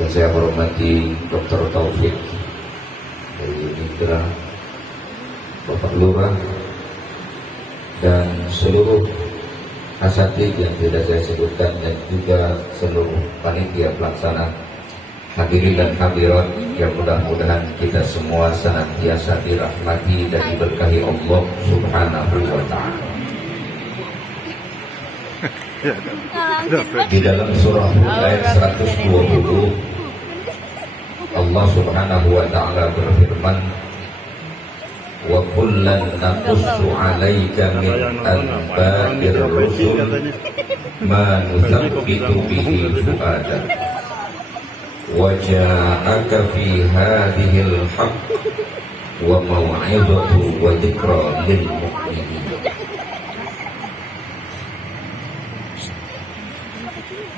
Dan saya hormati Dr. Taufik dari Mitra, Bapak Lurah, dan seluruh asatidz yang tidak saya sebutkan, dan juga seluruh panitia pelaksana, hadirin dan hadirat yang mudah-mudahan kita semua senantiasa dirahmati dan diberkahi Allah Subhanahu wa Ta'ala. Di dalam surah ayat 120 Allah Subhanahu wa Ta'ala berfirman, wa kullan naqussu 'alaika min anba'ir rusul ma nuthabbitu bihi fu'adak wa ja'aka fi hadhil haqq wa maw'izatu wa dzikra lil mu'minin.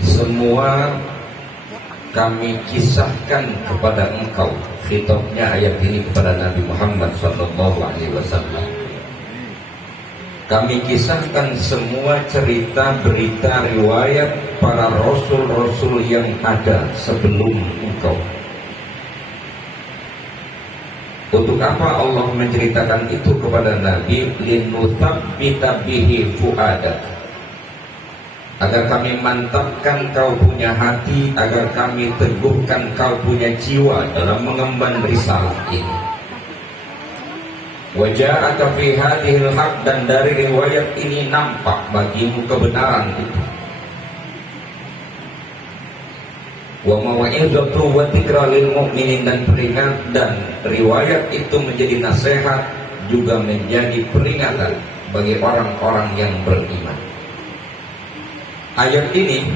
Semua kami kisahkan kepada engkau. Khitabnya ayat ini kepada Nabi Muhammad SAW. Kami kisahkan semua cerita, berita, riwayat para rasul-rasul yang ada sebelum engkau. Untuk apa Allah menceritakan itu kepada Nabi? Linutsabbita bihi fu'adak, agar kami mantapkan kau punya hati, agar kami teguhkan kau punya jiwa dalam mengemban risalah ini. Wa ja'aka fi hadhil haqq, dan dari riwayat ini nampak bagimu kebenaran itu. Wa mau'izatu wa dzikra lil mu'minin, dan peringat, dan riwayat itu menjadi nasihat juga menjadi peringatan bagi orang-orang yang beriman. Ayat ini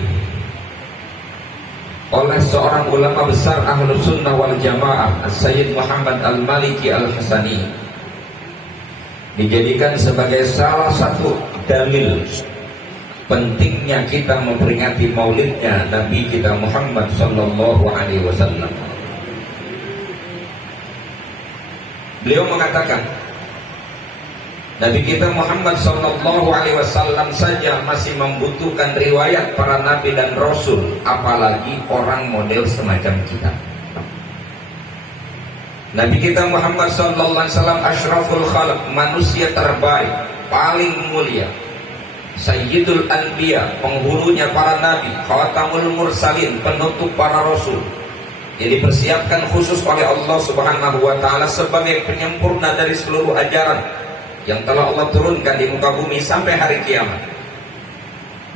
oleh seorang ulama besar Ahlus Sunnah wal Jamaah, Sayyid Muhammad Al-Maliki Al-Hasani, dijadikan sebagai salah satu dalil pentingnya kita memperingati maulidnya Nabi kita Muhammad Sallallahu Alaihi Wasallam. Beliau mengatakan, Nabi kita Muhammad Sallallahu Alaihi Wasallam saja masih membutuhkan riwayat para nabi dan rasul, apalagi orang model semacam kita. Nabi kita Muhammad Sallallahu Alaihi Wasallam asyraful khalq, manusia terbaik, paling mulia, Sayyidul Anbiya, penghulunya para nabi, Khatamul Mursalin, penutup para rasul, yang dipersiapkan khusus oleh Allah Subhanahu wa Ta'ala sebagai penyempurna dari seluruh ajaran yang telah Allah turunkan di muka bumi sampai hari kiamat.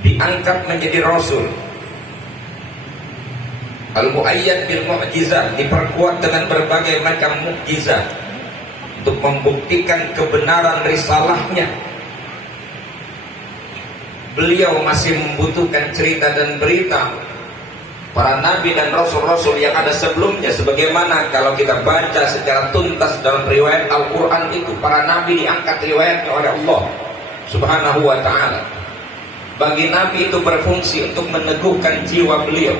Diangkat menjadi rasul, al-mu'ayyad bil mu'jizat, diperkuat dengan berbagai macam mukjizat untuk membuktikan kebenaran risalahnya. Beliau masih membutuhkan cerita dan berita para nabi dan rasul-rasul yang ada sebelumnya. Sebagaimana kalau kita baca secara tuntas dalam riwayat Al-Quran itu, para nabi diangkat riwayatnya oleh Allah Subhanahu wa Ta'ala. Bagi nabi itu berfungsi untuk meneguhkan jiwa beliau.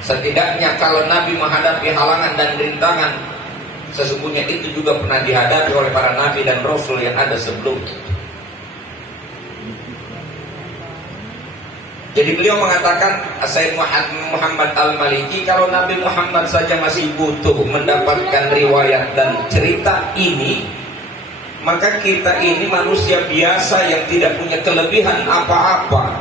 Setidaknya kalau nabi menghadapi halangan dan rintangan, sesungguhnya itu juga pernah dihadapi oleh para nabi dan rasul yang ada sebelumnya. Jadi beliau mengatakan, Sayyid Muhammad Al-Maliki, kalau Nabi Muhammad saja masih butuh mendapatkan riwayat dan cerita ini, maka kita ini manusia biasa yang tidak punya kelebihan apa-apa,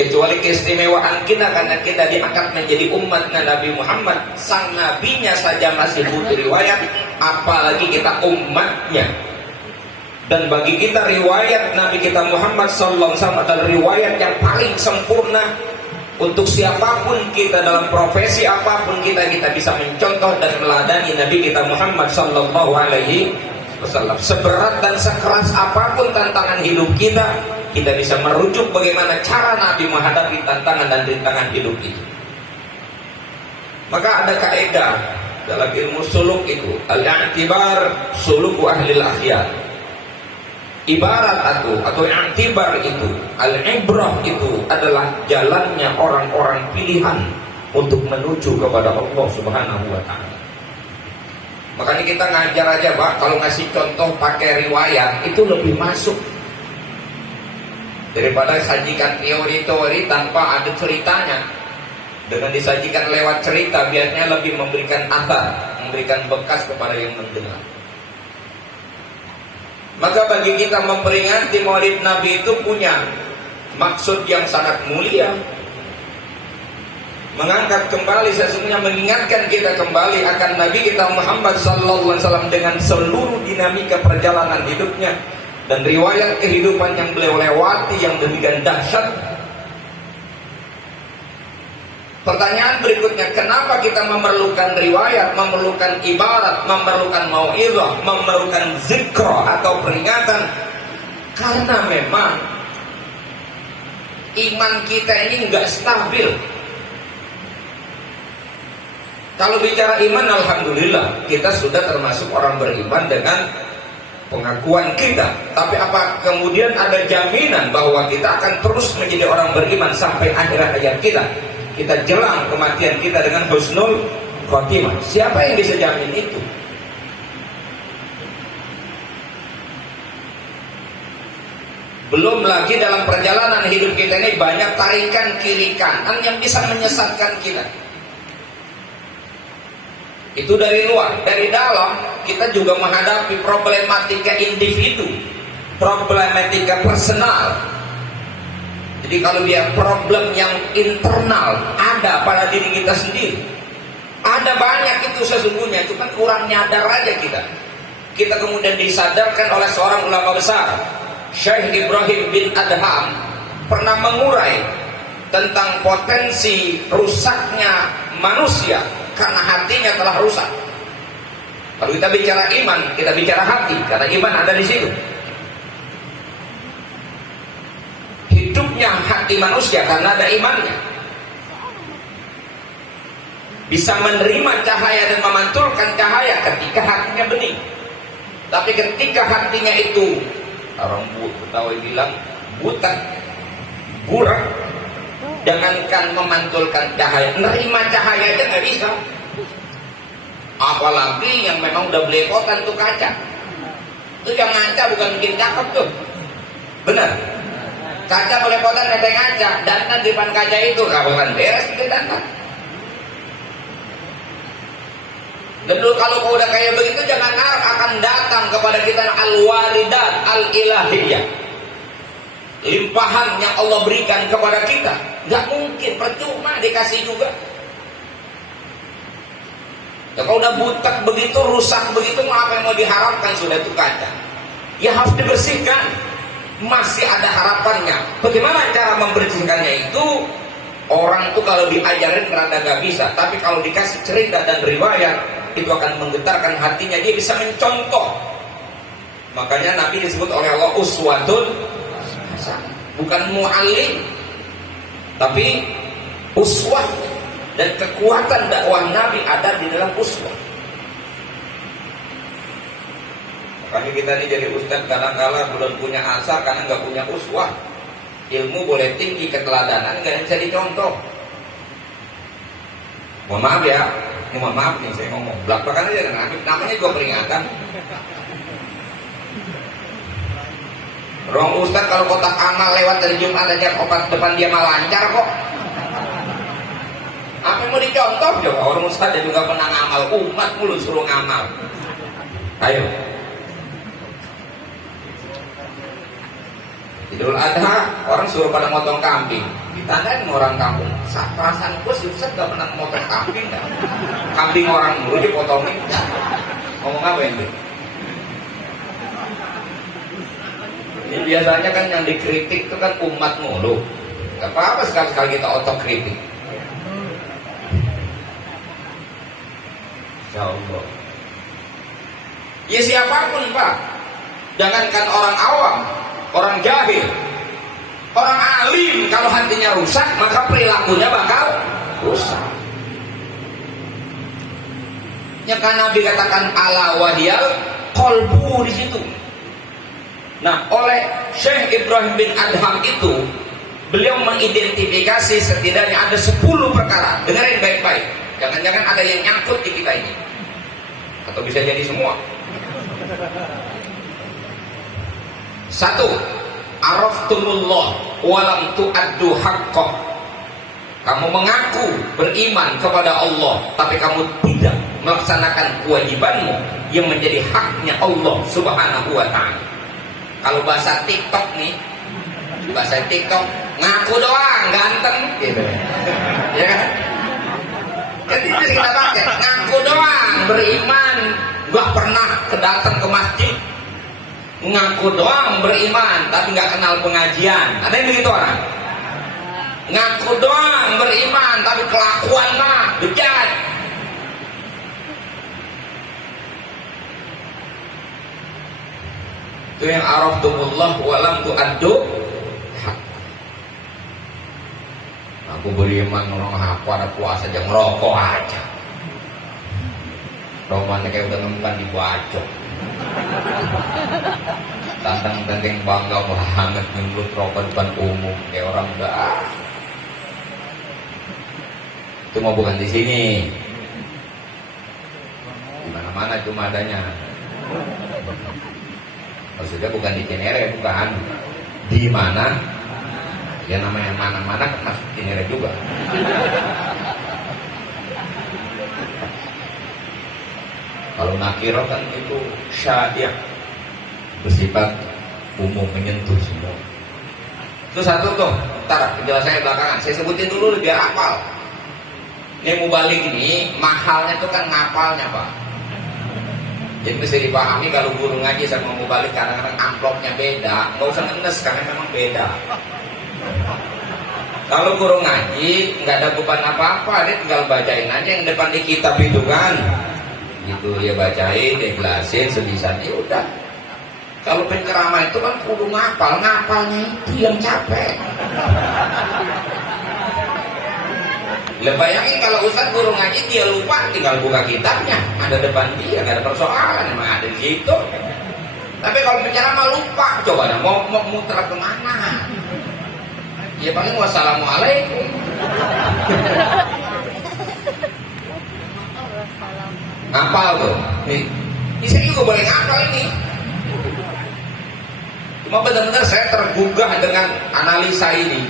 kecuali keistimewaan kita karena kita diangkat menjadi umatnya Nabi Muhammad. Sang nabinya saja masih butuh riwayat, apalagi kita umatnya. Dan bagi kita riwayat Nabi kita Muhammad Sallallahu Alaihi Wasallam adalah riwayat yang paling sempurna. Untuk siapapun kita dalam profesi apapun kita bisa mencontoh dan meladani Nabi kita Muhammad Sallallahu Alaihi Wasallam. Seberat dan sekeras apapun tantangan hidup kita bisa merujuk bagaimana cara Nabi menghadapi tantangan dan rintangan hidup itu. Maka ada kaidah dalam ilmu suluk itu, al-i'tibar suluku ahlil akhyar. Ibarat atau i'tibar itu, al-ibrah itu adalah jalannya orang-orang pilihan untuk menuju kepada Allah Subhanahu wa Ta'ala. Makanya kita ngajar aja, Pak, kalau ngasih contoh pakai riwayat itu lebih masuk daripada sajikan teori-teori tanpa ada ceritanya. Dengan disajikan lewat cerita, biasanya lebih memberikan athar, memberikan bekas kepada yang mendengar. Maka bagi kita memperingati Maulid Nabi itu punya maksud yang sangat mulia. Mengangkat kembali, sesungguhnya mengingatkan kita kembali akan Nabi kita Muhammad sallallahu alaihi wasallam dengan seluruh dinamika perjalanan hidupnya dan riwayat kehidupan yang beliau lewati yang demikian dahsyat. Pertanyaan berikutnya, kenapa kita memerlukan riwayat, memerlukan ibarat, memerlukan mau'izah, memerlukan zikra atau peringatan? Karena memang iman kita ini nggak stabil. Kalau bicara iman, alhamdulillah kita sudah termasuk orang beriman dengan pengakuan kita. Tapi apa kemudian ada jaminan bahwa kita akan terus menjadi orang beriman sampai akhir hayat kita? Kita jelang kematian kita dengan husnul khotimah. Siapa yang bisa jamin itu? Belum lagi dalam perjalanan hidup kita ini banyak tarikan kiri kanan yang bisa menyesatkan kita. Itu dari luar. Dari dalam kita juga menghadapi problematika individu, problematika personal. Jadi kalau dia problem yang internal ada pada diri kita sendiri, ada banyak itu sesungguhnya, cuma kurang nyadar aja kita. Kita kemudian disadarkan oleh seorang ulama besar, Syekh Ibrahim bin Adham, pernah mengurai tentang potensi rusaknya manusia karena hatinya telah rusak. Kalau kita bicara iman, kita bicara hati, karena iman ada di situ. Hidupnya hati manusia karena ada imannya, bisa menerima cahaya dan memantulkan cahaya ketika hatinya bening. Tapi ketika hatinya itu, orang Betawi bilang buta, burak, jangankan memantulkan cahaya, nerima cahaya aja nggak bisa. Apalagi yang memang udah belepotan tuh kaca. Itu yang ngaca bukan bikin cakep tuh, benar. Kaca belepotan ada yang ngaca, dandan di depan kaca itu kawan beres bikin dandan. Dan dulu kalau kau udah kayak begitu, jangan harap akan datang kepada kita al-waridat al-ilahiyah, limpahan yang Allah berikan kepada kita. Gak mungkin, percuma dikasih juga. Ya, kalau udah butek begitu, rusak begitu, mau apa yang mau diharapkan? Sudah itu kaca, ya harus dibersihkan. Masih ada harapannya. Bagaimana cara membersihkannya itu? Orang tuh kalau diajarin rada gak bisa, tapi kalau dikasih cerita dan riwayat, itu akan menggetarkan hatinya, dia bisa mencontoh. Makanya Nabi disebut oleh Allah uswatun hasanah, bukan mu'allim, tapi uswah. Dan kekuatan dakwah Nabi ada di dalam uswah. Makanya kita ini jadi ustaz kadang-kala belum punya asar karena nggak punya uswah. Ilmu boleh tinggi, keteladanan nggak bisa dicontoh. Mohon maaf ya, ini mohon maaf nih saya ngomong belak-belakan aja dengan namanya juga peringatan. Rong ustaz kalau kotak amal lewat dari Jumat aja obat depan dia malah lancar kok. Apa yang mau dicontoh coba? Orang ustaz juga pernah ngamal, umat mulu suruh ngamal. Ayo. Idul Adha orang suruh pada motong kambing, ditandain orang kampung. Perasaan gue sih Ustaz gak pernah motong kambing, gak? Kambing orang dulu dipotongin. Ngomong apa ini? Ini biasanya kan yang dikritik itu kan umat mulu. Gak apa-apa sekali-sekali kita otokritik. Ya Allah. Ya siapapun Pak, jangankan orang awam, orang jahil, orang alim, kalau hatinya rusak maka perilakunya bakal rusak. Ya kan Nabi katakan ala wadiyal kolbu di situ. Nah, oleh Syekh Ibrahim bin Adham itu beliau mengidentifikasi setidaknya ada 10 perkara. Dengerin baik-baik. Jangan-jangan ada yang nyangkut di kita ini, atau bisa jadi semua. 1. Araftumullah walam tu'addu haqqah. Kamu mengaku beriman kepada Allah, tapi kamu tidak melaksanakan kewajibanmu yang menjadi haknya Allah Subhanahu wa Ta'ala. Kalau bahasa TikTok nih, bahasa TikTok, ngaku doang ganteng gitu. Ya kan? Jadi itu kita pakai, ngaku doang beriman, gak pernah kedatang ke masjid. Ngaku doang beriman, tapi gak kenal pengajian. Ada yang begitu orang? Ngaku doang beriman, tapi kelakuan mah bejat. Itu yang araftumullah walam tu'addu hak. Aku beriman orang apa ada puasa aja ngerokok aja. Romannya kayak udah ngemban di bacok. Tantang-tantang bangga banget ngelut rokok depan umum kayak orang udah. Itu mau bukan di sini. Di mana-mana cuma adanya. Maksudnya bukan di Cinere, bukan. Di mana? Ya namanya mana-mana kan masuk Cinere juga. Kalau nakiro kan itu syadiah, bersifat umum, menyentuh semua. Itu satu tuh. Ntar penjelasannya belakangan. Saya sebutin dulu biar hafal. Ini mubalik ini mahalnya tuh kan ngapalnya, Pak. Jadi bisa dipahami kalau guru ngaji sama mubalik kadang-kadang amplopnya beda, nggak usah ngenes karena memang beda. Kalau guru ngaji nggak ada beban apa-apa, dia tinggal bacain aja yang depan di kitab itu kan, gitu ya, bacain, dijelasin sebisanya udah. Kalau penceramah itu kan kudu ngapalnya itu yang capek. Bayangin kalau ustaz guru ngaji dia lupa, tinggal buka kitabnya, ada depan dia, nggak ada persoalan, emang ada di situ. Tapi kalau penceramah lupa, coba dah mau muter kemana? Ya paling wassalamualaikum. Ngapal tuh, nih, saya juga boleh ngapal ini. Cuma benar-benar saya tergugah dengan analisa ini.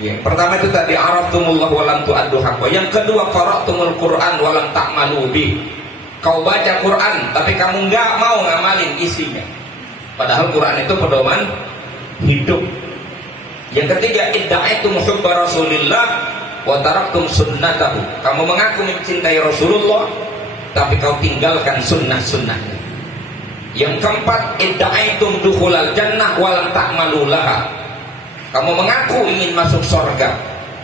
Ya, pertama itu tadi araftumullah walam tu'addu haqqa. Yang kedua qara'tumul Qur'an walam ta'malu bi. Kau baca Quran tapi kamu enggak mau ngamalin isinya. Padahal Quran itu pedoman hidup. Yang ketiga idda'aitum hubba Rasulillah wa taraktum sunnatahu. Kamu mengaku mencintai Rasulullah tapi kau tinggalkan sunnah-sunnahnya. Yang keempat idda'aitum dukhulal jannah walam ta'malu laha. Kamu mengaku ingin masuk surga,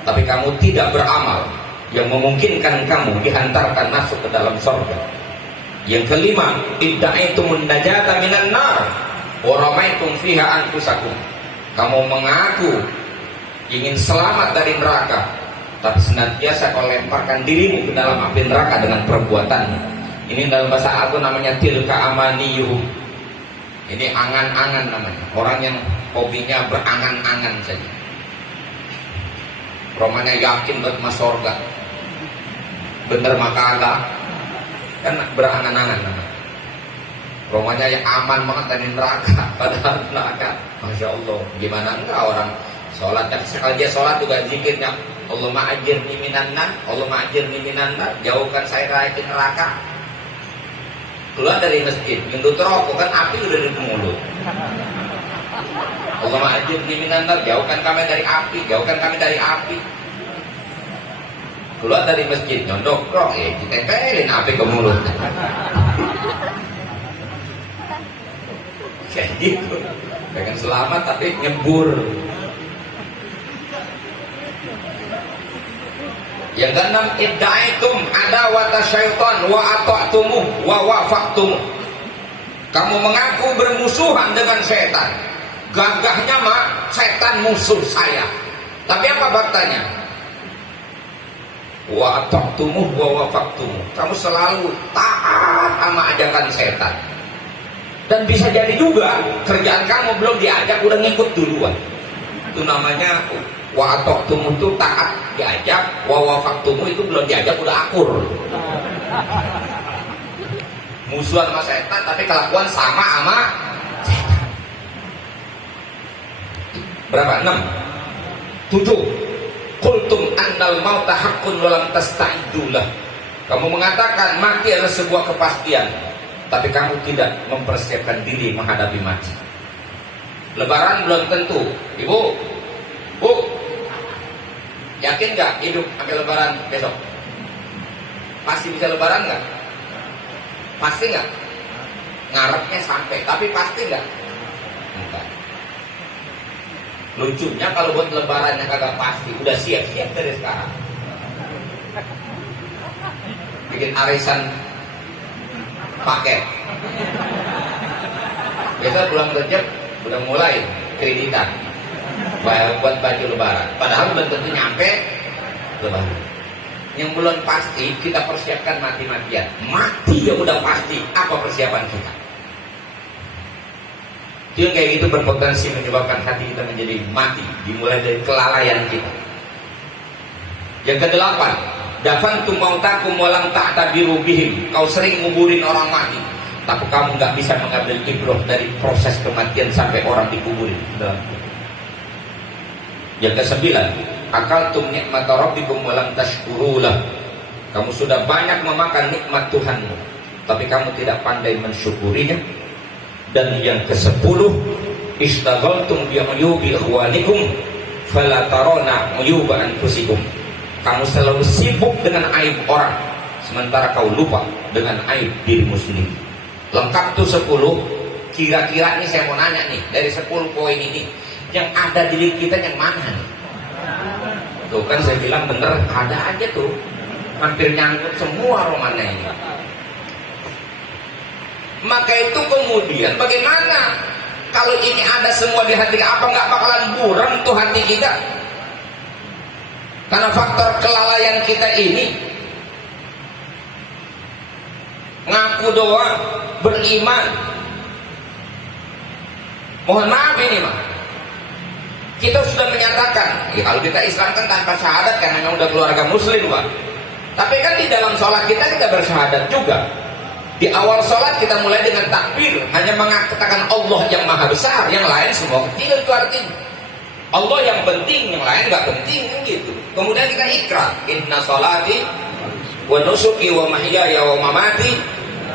tapi kamu tidak beramal yang memungkinkan kamu dihantarkan masuk ke dalam surga. Yang kelima, idda'aitum najata minan nar wa ramaitum fiha anfusakum. Kamu mengaku ingin selamat dari neraka, tapi senantiasa kau lemparkan dirimu ke dalam api neraka dengan perbuatanmu. Ini dalam bahasa Arab namanya tilka amaniyuhum. Ini angan-angan namanya. Orang yang hobinya berangan-angan saja. Romanya yakin masuk surga. Bener maka agak kan berangan-angan namanya. Romanya yang aman banget dari neraka, padahal neraka. Masya Allah, gimana enggak orang sholat, sekali dia sholat juga zikirnya Allahumma ajirni minan nar, Allahumma ajirni minan nar, jauhkan saya dari neraka. Keluar dari masjid, gendut rokok kan api udah di mulut. Allahumma ajirni minan nar, jauhkan kami dari api, jauhkan kami dari api. Keluar dari masjid, nyondok rok, ditempelin api ke mulut. Kayak gitu, pengen selamat tapi nyebur. Yang keenam, idda'aitum adawata syaitan wa ata'tumuh wa wafaqtumuh. Kamu mengaku bermusuhan dengan setan. Gagahnya mah setan musuh saya. Tapi apa faktanya? Wa ata'tumuh wa wafaqtumuh. Kamu selalu taat sama ajakan setan. Dan bisa jadi juga kerjaan kamu belum diajak udah ngikut duluan. Itu namanya wa ata'tumuh, itu taat diajak, wa wafaqtumuh itu belum diajak udah akur. Musuhan sama setan tapi kelakuan sama sama setan. Berapa? 6 7. Qultum annal mauta haqqun wa lam tasta'iddu lah. Kamu mengatakan mati adalah sebuah kepastian, tapi kamu tidak mempersiapkan diri menghadapi mati. Lebaran belum tentu. Ibu, Bu, yakin nggak hidup sampai lebaran besok? Pasti bisa lebaran nggak? Pasti nggak? Ngarepnya sampai, tapi pasti nggak? Enggak. Lucunya kalau buat lebarannya kagak pasti, udah siap-siap dari sekarang. Bikin arisan paket. Biasa pulang kerja udah mulai kreditan buat baju lebaran. Padahal belum tentu nyampe lebaran. Yang belum pasti kita persiapkan mati-matian. Mati ya udah pasti. Apa persiapan kita? Yang kayak gitu berpotensi menyebabkan hati kita menjadi mati, dimulai dari kelalaian kita. Yang kedelapan, dafantum mautakum walam ta'tabiru bihim. Kau sering nguburin orang mati, tapi kamu nggak bisa mengambil ibrah dari proses kematian sampai orang dikuburin. Yang kesembilan, akaltum nikmat rabbikum walam tashkurulah. Kamu sudah banyak memakan nikmat Tuhanmu, tapi kamu tidak pandai mensyukurinya. Dan yang ke-10, istaghaltum bi uyubi ikhwanikum fala tarona uyuba anfusikum. Kamu selalu sibuk dengan aib orang, sementara kau lupa dengan aib dirimu sendiri. Lengkap tuh 10. Kira-kira nih saya mau nanya nih, dari 10 poin ini yang ada di diri kita yang mana nih? Tuh kan saya bilang bener, ada aja tuh, hampir nyangkut semua romannya ini. Maka itu kemudian bagaimana kalau ini ada semua di hati, apa nggak bakalan buram tuh hati kita? Karena faktor kelalaian kita ini. Ngaku doang, beriman. Mohon maaf ini mah. Kita sudah menyatakan, ya kalau kita Islam kan tanpa syahadat karena memang udah keluarga muslim Pak. Tapi kan di dalam sholat kita bersyahadat juga. Di awal sholat kita mulai dengan takbir, hanya mengatakan Allah yang maha besar, yang lain semua kecil, itu artinya Allah yang penting, yang lain nggak penting kan gitu. Kemudian kita ikrar, inna sholati wa nusuki wa mahyaya wa mamati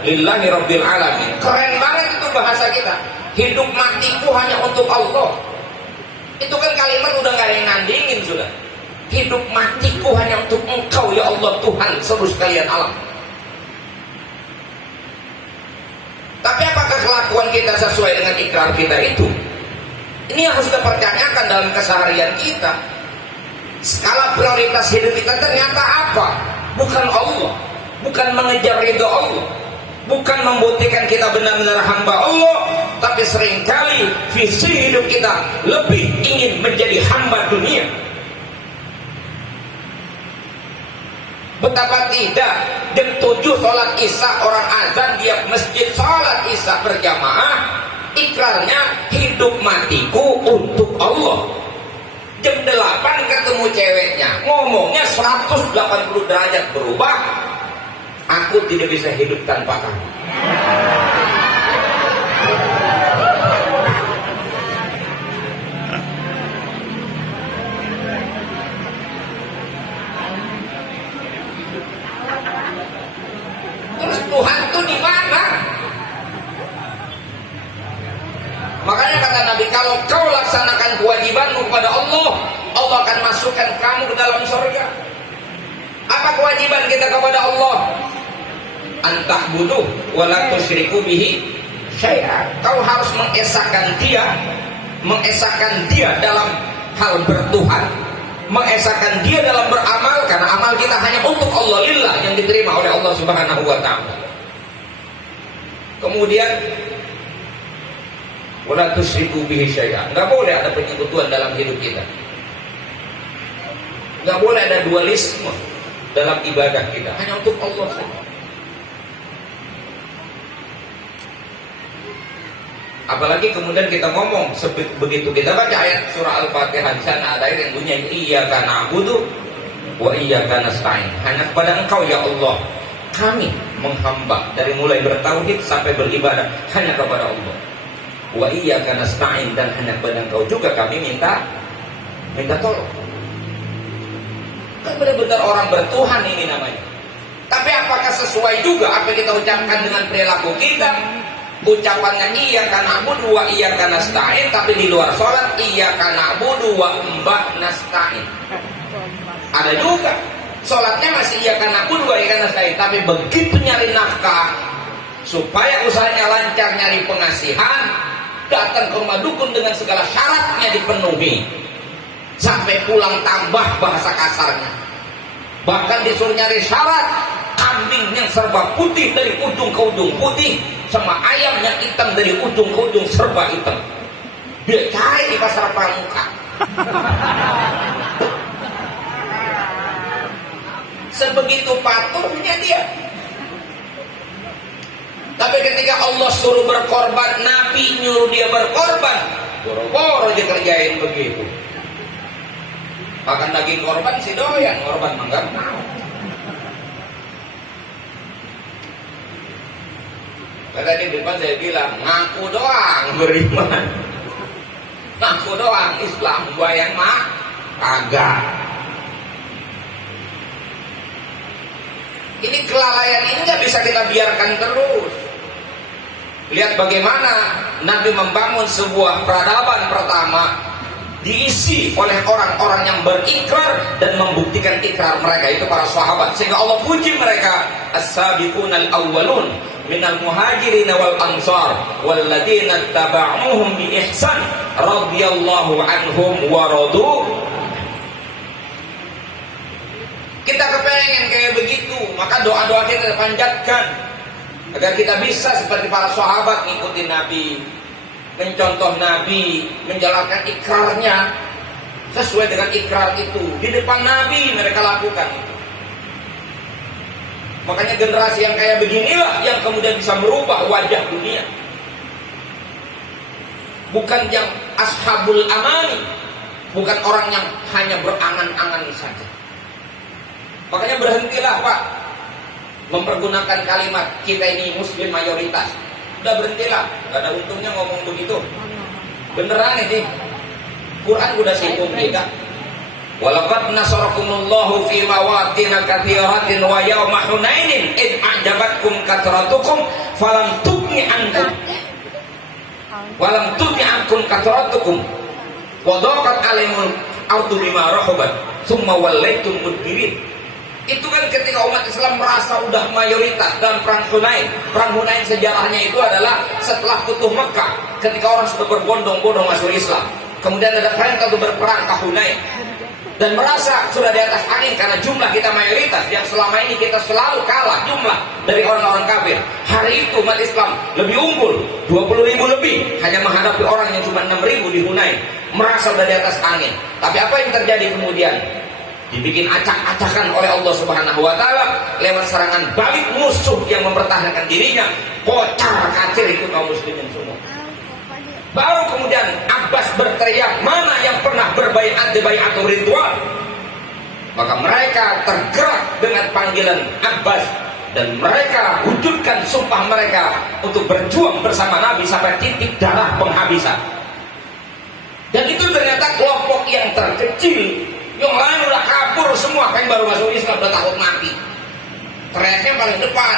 lillahi rabbil alamin. Keren banget itu bahasa kita. Hidup matiku hanya untuk Allah. Itu kan kalimat udah nggak ada yang nandingin sudah. Hidup matiku hanya untuk Engkau ya Allah Tuhan seluruh sekalian alam. Tapi apakah kelakuan kita sesuai dengan ikrar kita itu? Ini yang harus kita pertanyakan dalam keseharian kita. Skala prioritas hidup kita ternyata apa? Bukan Allah, bukan mengejar ridho Allah, bukan membuktikan kita benar-benar hamba Allah, tapi seringkali visi hidup kita lebih ingin menjadi hamba dunia. Betapa tidak, jam 7 sholat isya orang azan, dia masjid sholat isya berjamaah, ikrarnya hidup matiku untuk Allah. Jam 8 ketemu ceweknya, ngomongnya 180 derajat berubah, aku tidak bisa hidup tanpa kamu. Terus Tuhan tuh di mana? Makanya kata Nabi, kalau kau laksanakan kewajibanmu kepada Allah, Allah akan masukkan kamu ke dalam surga. Apa kewajiban kita kepada Allah? Anta'budu wa la tusyriku bihi syai'a. Kau harus mengesahkan Dia dalam hal bertuhan, mengesahkan Dia dalam beramal, karena amal kita hanya untuk Allah, lillah, yang diterima oleh Allah Subhanahu wa ta'ala. Kemudian wala tusyriku bihi syai'a. Enggak boleh ada penyekutuan dalam hidup kita. Enggak boleh ada dualisme dalam ibadah kita, hanya untuk Allah saja. Apalagi kemudian kita ngomong begitu kita baca ayat surah Al-Fatihah, di sana ada ayat yang bunyi iyyaka na'budu wa iyyaka nasta'in. Hanya kepada Engkau ya Allah kami menghamba, dari mulai bertauhid sampai beribadah hanya kepada Allah. Wa iyyaka nasta'in, dan hanya kepada Engkau juga kami minta tolong. benar-benar orang bertuhan ini namanya. Tapi apakah sesuai juga apa yang kita ucapkan dengan perilaku kita? Ucapannya iya karena na'budu wa iya karena nasta'in, tapi di luar sholat iya karena na'budu wa nasta'in. Ada juga sholatnya masih iya karena na'budu wa iya karena nasta'in, tapi begitu nyari nafkah supaya usahanya lancar, nyari pengasihan, datang ke rumah dukun dengan segala syaratnya dipenuhi, sampai pulang tambah bahasa kasarnya, bahkan disuruh nyari syarat kambing yang serba putih dari ujung ke ujung putih, sama ayam yang hitam dari ujung ke ujung serba hitam. Dia cari di pasar pramuka. Sebegitu patuhnya dia. Tapi ketika Allah suruh berkorban, Nabi nyuruh dia berkorban, boro-boro dia kerjain begitu. Makan daging korban si doyan, korban mangga. Kata di depan saya bilang, ngaku doang beriman, ngaku doang Islam, gua yang mah kagak. Ini kelalaian ini nggak bisa kita biarkan terus. Lihat bagaimana Nabi membangun sebuah peradaban pertama, diisi oleh orang-orang yang berikrar dan membuktikan ikrar mereka, itu para sahabat, sehingga Allah puji mereka, as-sabiqunal awwalun minal muhajirin wal ansar walladzina taba'uhum bi ihsan radhiyallahu anhum wa radu. Kita kepengen kayak begitu, maka doa-doa kita panjatkan agar kita bisa seperti para sahabat ngikutin Nabi, mencontoh Nabi, menjalankan ikrarnya sesuai dengan ikrar itu. Di depan Nabi mereka lakukan itu. Makanya generasi yang kayak beginilah yang kemudian bisa merubah wajah dunia. Bukan yang ashabul amani, bukan orang yang hanya berangan-angan saja. Makanya berhentilah Pak mempergunakan kalimat kita ini muslim mayoritas. Udah berhentilah, gak ada untungnya ngomong begitu. Beneran ini Quran udah singgung kita. Walaqad nasarakumullahu fi mawatin katsiratin wa yawma hunainin id a'jabatkum katsratukum falam tughni ankum katsratukum wa daqat alaihimul ardu bima rahabat tsumma wallaytum mudbirin. Itu kan ketika umat Islam merasa udah mayoritas dalam perang Hunain. Perang Hunain sejarahnya itu adalah setelah Futuh Mekah, ketika orang sudah berbondong-bondong masuk Islam. Kemudian ada perintah untuk berperang ke Hunain. Dan merasa sudah di atas angin karena jumlah kita mayoritas, yang selama ini kita selalu kalah jumlah dari orang-orang kafir. Hari itu umat Islam lebih unggul, 20.000 lebih, hanya menghadapi orang yang cuma 6.000 di Hunain. Merasa sudah di atas angin. Tapi apa yang terjadi kemudian? Dibikin acak-acakan oleh Allah Subhanahu wa taala lewat serangan balik musuh yang mempertahankan dirinya. Kocar kacir itu kaum muslimin semua. Baru kemudian Abbas berteriak, mana yang pernah berbaiat di baiatul ridwan? Maka mereka tergerak dengan panggilan Abbas dan mereka wujudkan sumpah mereka untuk berjuang bersama Nabi sampai titik darah penghabisan. Dan itu ternyata kelompok yang terkecil. Yang lain udah kabur semua, kan baru masuk Islam udah takut mati. Teriaknya paling depan,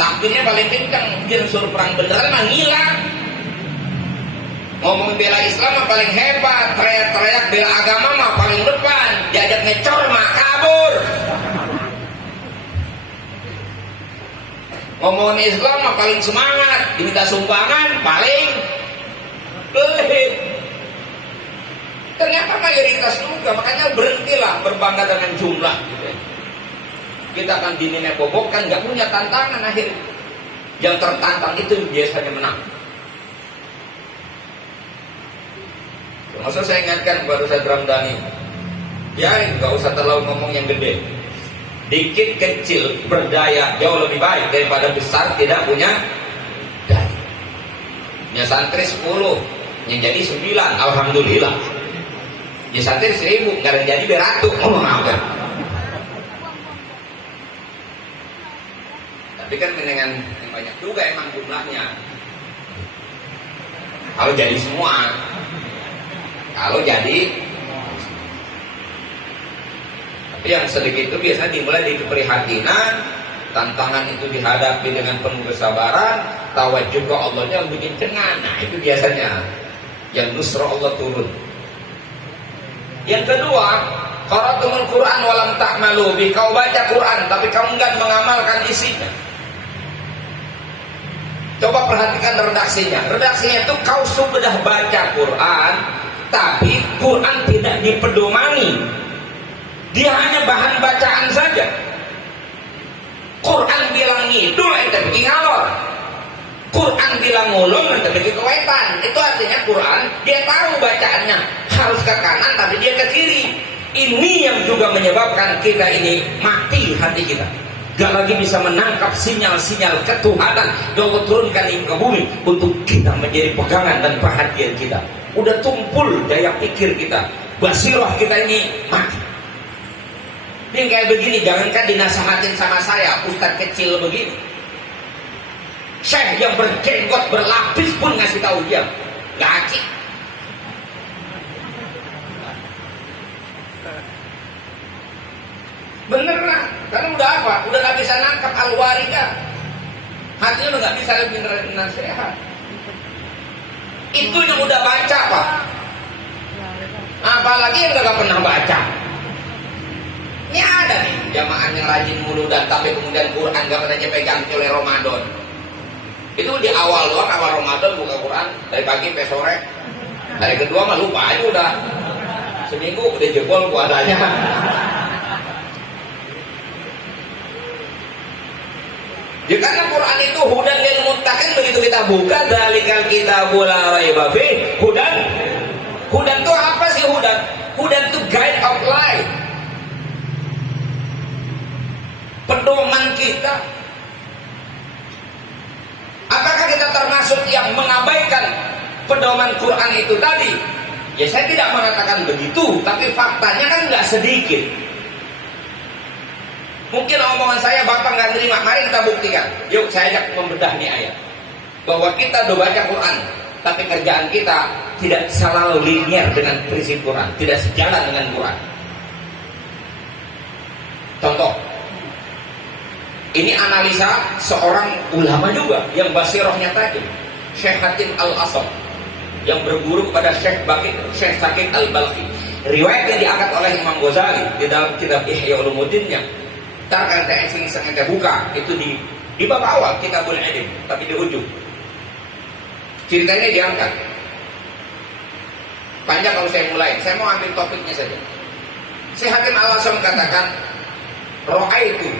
tampilnya paling kencang. Dia suruh perang beneran mah ngilang. Ngomong bela Islam mah paling hebat, teriak-teriak bela agama mah paling depan. Diajak ngecor mah kabur. Ngomongin Islam mah paling semangat, diminta sumbangan paling pelit. Ternyata mayoritas juga, makanya berhentilah berbangga dengan jumlah. Kita akan dinilai bobokan, nggak punya tantangan akhirnya. Yang tertantang itu biasanya menang. Maksud saya ingatkan kepada Ustaz Ramdhani, ya nggak usah terlalu ngomong yang gede. Dikit kecil berdaya jauh lebih baik daripada besar tidak punya daya. Ya santri 10, yang jadi 9, alhamdulillah. Ya santri 1000, nggak ada yang jadi beratus. Oh maaf. Tapi kan dengan yang banyak juga emang jumlahnya. Kalau jadi semua, kalau jadi Yang sedikit itu biasanya dimulai dari keprihatinan, tantangan itu dihadapi dengan penuh kesabaran, tawajuh ke Allahnya bikin cengan. Nah, itu biasanya yang nusra Allah turun. Yang kedua, qara'tumul Quran walam ta'malu bi, kau baca Quran tapi kamu enggak mengamalkan isinya. Coba perhatikan redaksinya. Redaksinya itu kau sudah baca Quran, tapi Quran tidak dipedomani. Dia hanya bahan bacaan saja. Quran bilang ngidul, ente bikin ngalor. Quran bilang ngulung, ente bikin kewetan. Itu artinya Quran, dia tahu bacaannya harus ke kanan, tapi dia ke kiri. Ini yang juga menyebabkan kita ini mati hati kita. Gak lagi bisa menangkap sinyal-sinyal ketuhanan yang Allah turunkan ini ke bumi untuk kita menjadi pegangan dan perhatian kita. Udah tumpul daya pikir kita, basirah kita ini mati. Ini kayak begini, jangankan dinasehatin sama saya, ustaz kecil begini. Syekh yang berjenggot berlapis pun ngasih tahu dia, gak acik. Beneran, karena udah apa? Udah gak bisa nangkap al-warida. Hatinya udah gak bisa lebih nasihat. Itu yang udah baca, Pak. Apalagi yang gak pernah baca. Ini ada nih jamaah yang rajin muludan tapi kemudian Quran gak pernah dipegang oleh Ramadan. Itu di awal doang, awal Ramadan buka Quran dari pagi sampai sore. Hari kedua mah lupa aja udah. Seminggu udah jebol puasanya. Ya karena Quran itu hudan lil muttaqin, begitu kita buka dzalikal kitabul la raiba fi hudan. Hudan itu apa sih hudan? Hudan itu guide of life. Pedoman kita. Apakah kita termasuk yang mengabaikan pedoman Quran itu tadi? Ya saya tidak mengatakan begitu, tapi faktanya kan nggak sedikit. Mungkin omongan saya Bapak nggak terima, mari kita buktikan. Yuk saya ajak membedah nih ayat. Bahwa kita udah baca Quran, tapi kerjaan kita tidak selalu linear dengan prinsip Quran, tidak sejalan dengan Quran. Contoh. Ini analisa seorang ulama juga yang basirohnya tadi, Syekh Hatim Al-Asad, yang berguru kepada Syekh Sakit Al-Balkhi. Riwayatnya diangkat oleh Imam Ghazali di dalam kitab Ihya Ulumuddinnya. Ntar kan saya buka itu di bab awal Kitabul Ilm, tapi di ujung ceritanya diangkat. Panjang kalau saya mulai, saya mau ambil topiknya saja. Syekh Hatim Al-Asad katakan, ra'aitu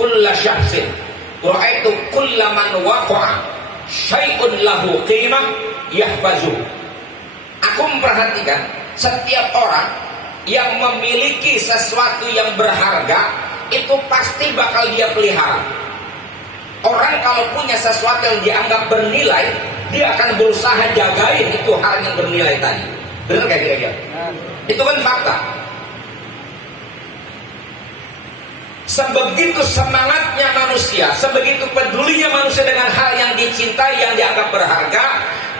kulla syahsin ra'aitu kulla man waqa'a syai'un lahu qimah yahfazuh. Aku memperhatikan setiap orang yang memiliki sesuatu yang berharga itu pasti bakal dia pelihara. Orang kalau punya sesuatu yang dianggap bernilai, dia akan berusaha jagain itu hal yang bernilai tadi. Benar gak kira-kira? Itu kan fakta. Sebegitu semangatnya manusia, sebegitu pedulinya manusia dengan hal yang dicintai, yang dianggap berharga,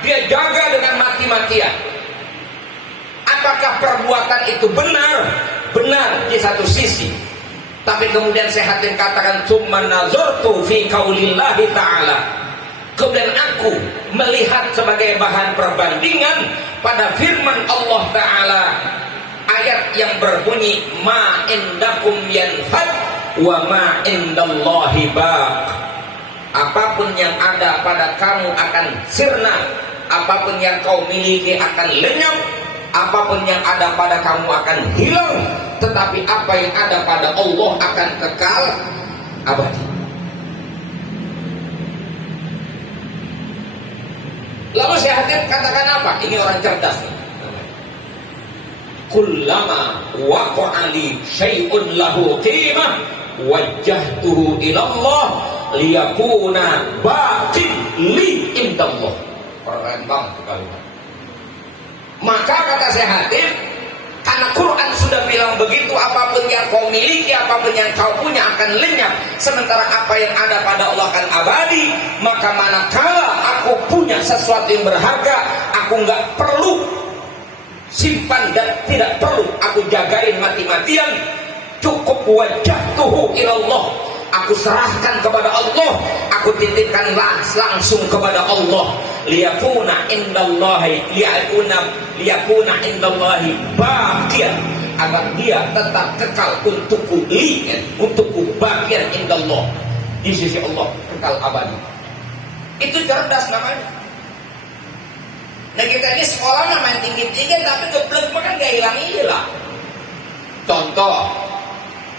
dia jaga dengan mati-matian. Apakah perbuatan itu benar? Benar di satu sisi. Tapi kemudian Syekh Hatim katakan, "Tsumma nazartu fi qaulillahi ta'ala." Kemudian aku melihat sebagai bahan perbandingan pada firman Allah Ta'ala, ayat yang berbunyi, "Ma indakum yanfad wa ma indallahi baq." Apapun yang ada pada kamu akan sirna, apapun yang kau miliki akan lenyap, apapun yang ada pada kamu akan hilang, tetapi apa yang ada pada Allah akan kekal abadi. Lalu Syekh Hatim katakan apa? Ini orang cerdas. Kullama waqa'a li syai'un lahu qimah wajjahtuhu ila Allah liyakuna baqin li indallah. Keren banget kalimat. Maka kata Syekh Hatim, karena Quran sudah bilang begitu, apapun yang kau miliki, apapun yang kau punya akan lenyap, sementara apa yang ada pada Allah akan abadi. Maka manakala aku punya sesuatu yang berharga, aku nggak perlu simpan dan tidak perlu aku jagain mati-matian. Cukup wajjahtuhu ilallah, aku serahkan kepada Allah, aku titipkan langsung kepada Allah. Liyakuna indallahi baqiyan, agar dia tetap kekal untukku, untukku baqiyan indallah, di sisi Allah kekal abadi. Itu cerdas namanya. Nah kita ini sekolah main tinggi-tinggi tapi geblek makan gak hilang-hilang. Contoh,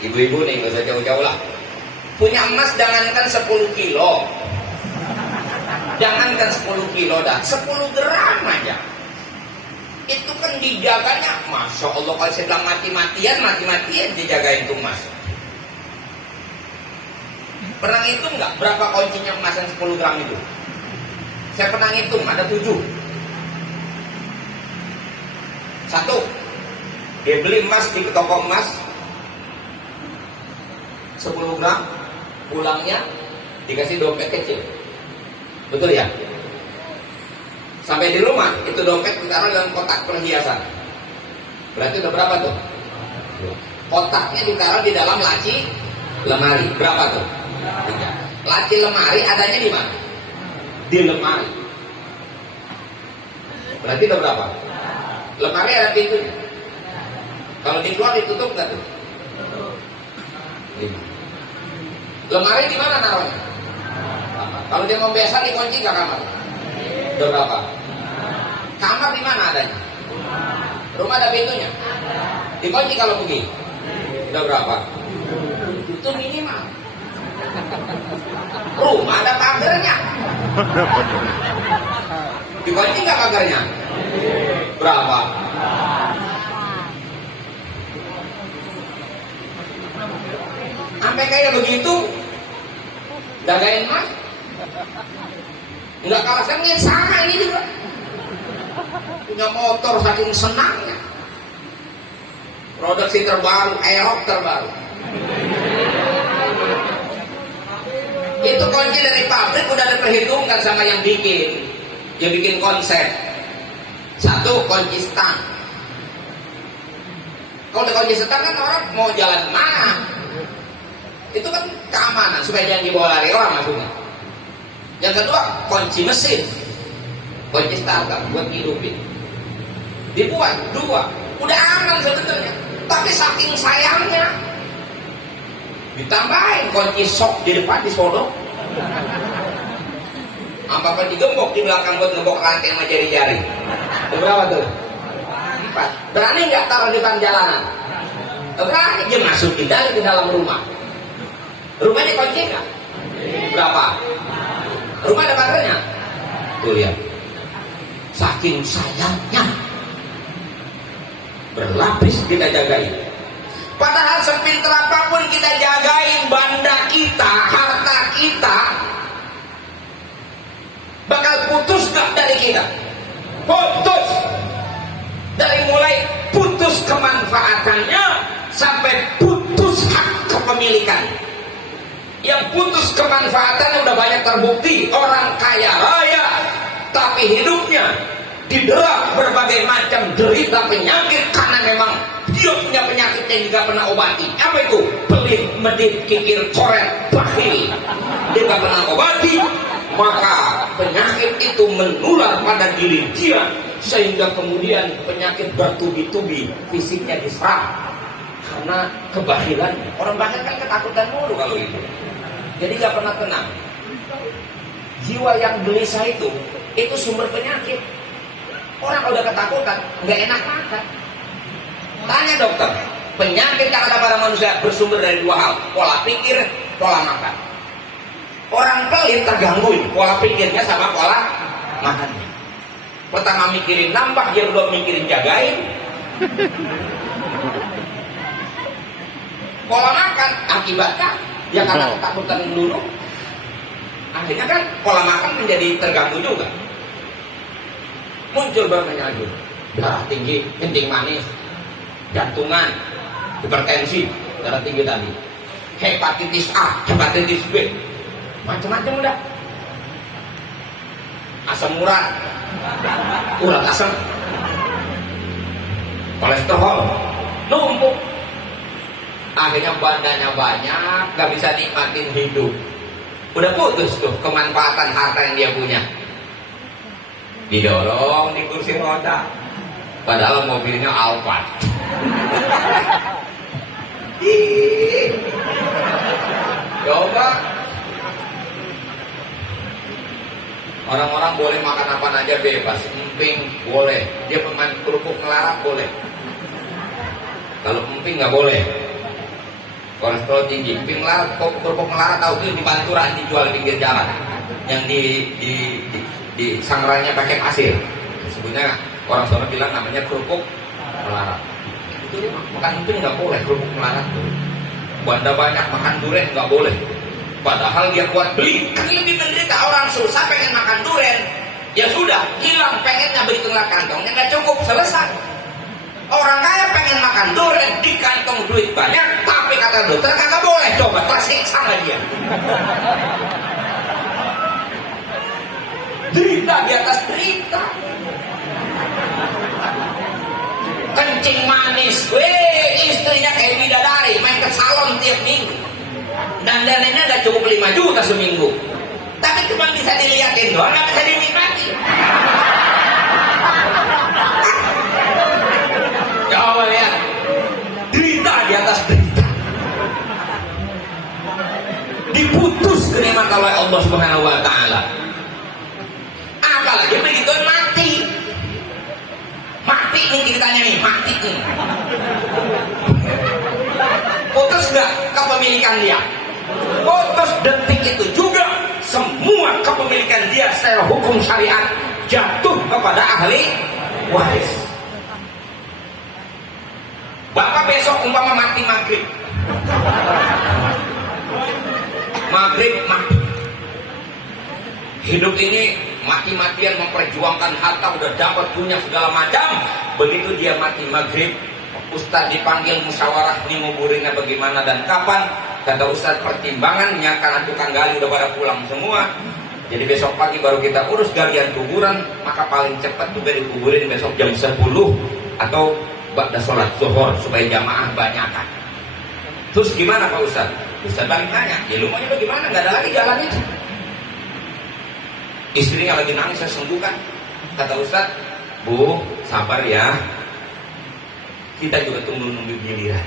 ibu-ibu nih, gak usah jauh-jauh lah, punya emas jangankan 10 kilo, jangankan 10 kilo dah, 10 gram aja itu kan dijaganya, Masya Allah. Kalau saya bilang mati-matian dijagain tuh emas. Pernah ngitung nggak berapa kuncinya emas yang 10 gram itu? Saya pernah ngitung, ada 7. Satu, dia beli emas di toko emas 10 gram, pulangnya dikasih dompet kecil, betul ya? Sampai di rumah itu dompet ditaruh dalam kotak perhiasan. Berarti udah berapa tuh? Kotaknya ditaruh di dalam laci lemari. Berapa tuh? 3. Laci lemari adanya di mana? Di lemari. Berarti udah berapa? Lemari ada pintunya. Kalau dikeluar ditutup nggak tuh? 5. Lemari di mana naruhnya? Kalau dia mau biasa dikunci nggak kamar? Udah berapa? Kamar di mana adanya? Rumah ada pintunya? Dikunci kalau pergi? Udah berapa? Itu minimal. Rumah ada pagarnya? Dikunci nggak pagarnya? Berapa? Sampai kayak begitu jagain emas nggak kalah sengit sama ini juga. Punya motor saking senangnya, produksi terbaru, Aerox terbaru. Itu kunci dari pabrik udah diperhitungkan sama yang bikin konsep. Satu, kunci stang. Kalau di kunci stang kan orang mau jalan mana? Itu kan keamanan supaya jangan dibawa lari orang maksudnya. Yang kedua, kunci mesin, kunci starter buat hidupin. Dibuat 2, udah aman sebetulnya. Tapi saking sayangnya ditambahin kunci sok di depan disodok. Apa digembok di belakang buat ngembok rantai sama jari-jari. Berapa tuh? 4. Berani nggak taruh di depan jalanan? Berani, dia masukin dari ke dalam rumah. Rumahnya kunci nggak? Berapa? Rumah ada baterainya? Tuh lihat. Saking sayangnya berlapis kita jagain. Padahal sepintar apapun kita jagain banda kita, harta kita, bakal putus gak dari kita? Putus. Dari mulai putus kemanfaatannya sampai putus hak kepemilikan. Yang putus kemanfaatannya udah banyak terbukti. Orang kaya raya tapi hidupnya didera berbagai macam derita penyakit karena memang dia punya penyakit yang tidak pernah obati. Apa itu? Pelit, medit, kikir, coret, bakhil. Dia tidak pernah obati, maka penyakit itu menular pada diri dia sehingga kemudian penyakit bertubi-tubi, fisiknya diserang karena kebahilan. Orang bakhil kan ketakutan mulu kalau itu. Jadi gak pernah tenang. Jiwa yang gelisah itu sumber penyakit. Orang udah ketakutan, gak enak makan. Tanya dokter, penyakit yang ada pada manusia bersumber dari 2 hal: pola pikir, pola makan. Orang pelit terganggu pola pikirnya sama pola makannya. Pertama mikirin nambah, dia belum mikirin jagain. Pola makan akibatnya ya karena ketakutan dulu, akhirnya kan pola makan menjadi terganggu juga. Muncul banyak lagi darah tinggi, kencing manis, jantungan, hipertensi, darah tinggi tadi, hepatitis A, hepatitis B, macam-macam udah. Asam urat asam. kolesterol numpuk, akhirnya bandanya banyak, gak bisa nikmatin hidup. Udah putus tuh kemanfaatan harta yang dia punya, didorong di kursi roda padahal mobilnya Alphard. Coba orang-orang boleh makan apa aja bebas, emping boleh, dia pemain kerupuk melarat boleh. Kalau emping nggak boleh, kolesterol tinggi. Emping melarat, kerupuk melarat tahu tuh di Pantura dijual di pinggir jalan, yang di sangrai pakai pasir. Sebetulnya orang sana bilang namanya kerupuk melarat. Itu dia makan emping nggak boleh, kerupuk melarat tuh. Banda banyak makan durian nggak boleh. Padahal dia kuat beli, kan lebih menderita orang susah pengen makan durian. Ya sudah, hilang pengennya beli tengah kantongnya nggak cukup, selesai. Orang kaya pengen makan durian, di kantong duit banyak, tapi kata dokter kagak boleh. Coba tersiksa sama dia. Derita di atas derita. Kencing manis, istrinya kayak bidadari, main ke salon tiap minggu. Dan dananya gak cukup 5 juta seminggu, tapi cuma bisa dilihatin doang, gak bisa dinikmati. Coba lihat, derita di atas derita, diputus kenikmatan oleh Allah Subhanahu Wa Taala. Apalagi begitu mati nih ceritanya nih, mati nih. Putus gak kepemilikan dia? Putus detik itu juga semua kepemilikan dia secara hukum syariat jatuh kepada ahli waris. Bapak besok umpama mati maghrib mati, hidup ini mati-matian memperjuangkan harta, udah dapat punya segala macam. Begitu dia mati maghrib, Ustaz dipanggil musyawarah, nih nguburinnya bagaimana dan kapan. Kata Ustaz pertimbangannya karena tukang gali udah pada pulang semua, jadi besok pagi baru kita urus galian kuburan. Maka paling cepat juga dikuburin besok jam 10 atau ba'da sholat zuhur supaya jamaah banyakan. Terus gimana Pak Ustaz? Ustaz balik nanya, ya lu maunya bagaimana? Gak ada lagi jalan itu. Istrinya lagi nangis, saya sembuhkan. Kata Ustaz, Bu, sabar ya, kita juga tunggu-nunggu giliran.